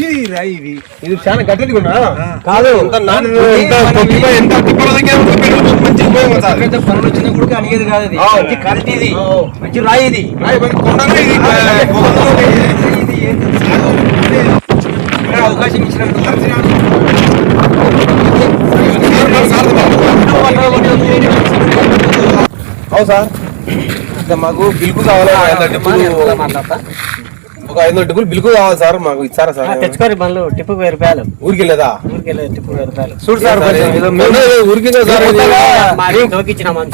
మంచి రాయి ఇది. ఇది చాలా గట్టిది కూడా కాదు పనులు వచ్చినా కూడా అడిగేది కాదు, ఇది మంచి క్వాలిటీ, ఇది మంచి రాయి, ఇది అవకాశం ఇచ్చినట్టు అవు సార్. మాకు బిల్కు కావాలి, మాట్లాడతా. ఒక 500 టిప్పులు బిల్కు కావాలి సార్, మాకు ఇచ్చారా సార్? తెచ్చుకోరు బండ్లు, టిప్పు 1000 రూపాయలు. ఊరికి వెళ్ళదా? ఊరికి వెళ్ళదు, టిప్పు 1000 రూపాయలు. చూడు సార్, ఊరికి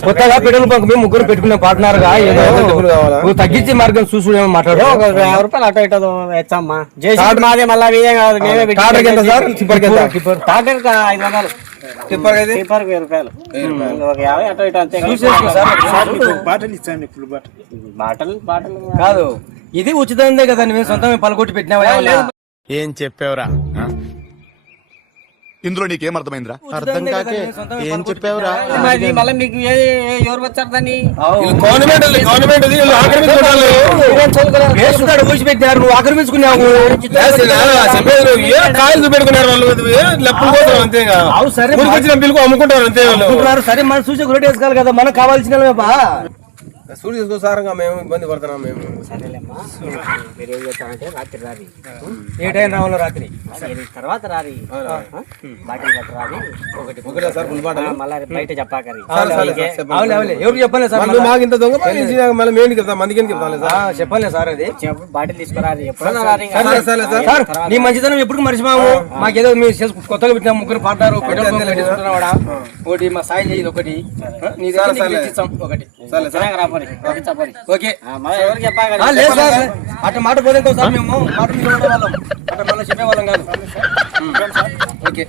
కొత్తగా పెట్రోల్ బంక్ మేము ముగ్గురు పెట్టుకున్నాం పార్ట్నర్ గా, ఏదో తగ్గించే మార్గం చూసి మాట్లాడు. 50 రూపాయలు అటో ఇటో వేస్తామ్మా. జేసీ మాదే, మళ్ళీ మేమే కాదు, మేమే టాటర్కి ఎంత సార్? టిప్పర్కి ఎంత? టాటర్ 500, టిప్పర్ అయితే టిప్పర్ 1000 రూపాయలు. ఒక 50 అటో ఇటో అంతే. బాటలు ఇచ్చండి, ఫుల్ బాటలు. బాటలు కాదు, ఇది ఉచితందే కదా, నువ్వు సొంతంగా పలకొట్టి పెట్టినావా? ఏం చెప్పావురా? ఇందులో నీకేం అర్థమైందిరా? అర్థం కాకే ఏం చెప్పావురా? మళ్ళీ మీకు ఎవరు వచ్చారు దాన్ని? పెట్టినారు, నువ్వు ఆక్రమించుకున్నావు. కాయలు పెట్టుకున్నారు వాళ్ళు, పిలుపు అమ్ముకుంటారు అంతే. సరే మనం చూసి గురటి వేసుకోవాలి కదా, మనకు కావాల్సిన సూడు తీసుకో సార్, మేము ఇబ్బంది పడుతున్నాం. మేము సరేలేమ్మా, మీరు ఏం చేస్తారంటే రాత్రి రారి, ఏ టైం రావాలో రాత్రి తర్వాత రారి, బాటిల్ పట్టు రారి, ఒకటే సార్ ఫుల్ బాటలు. మళ్ళీ బయట చెప్పాకరి. ఎవరు చెప్పలేదు సార్? మాకు ఇంత దొంగ మళ్ళీ మేము చెప్తాం, మందికి చెప్తాను సార్. చెప్పలేదు సార్, అది బాటిల్ తీసుకురారి, ఎప్పుడైనా రారి. సార్ నీ మంచితనం ఎప్పుడు మర్చిపోయాము. మాకేదో మీరు కొత్తగా పెట్టిన ముగ్గురు పాటారు, ఒకటి మా సాయి చేయదు, ఒకటి ఒకటి. ఓకే లేదు సార్, అట్లా మాట పోతే సార్, మేము మాట వాళ్ళం, అట్లా మళ్ళీ చెప్పేవాళ్ళం కాదు. ఓకే.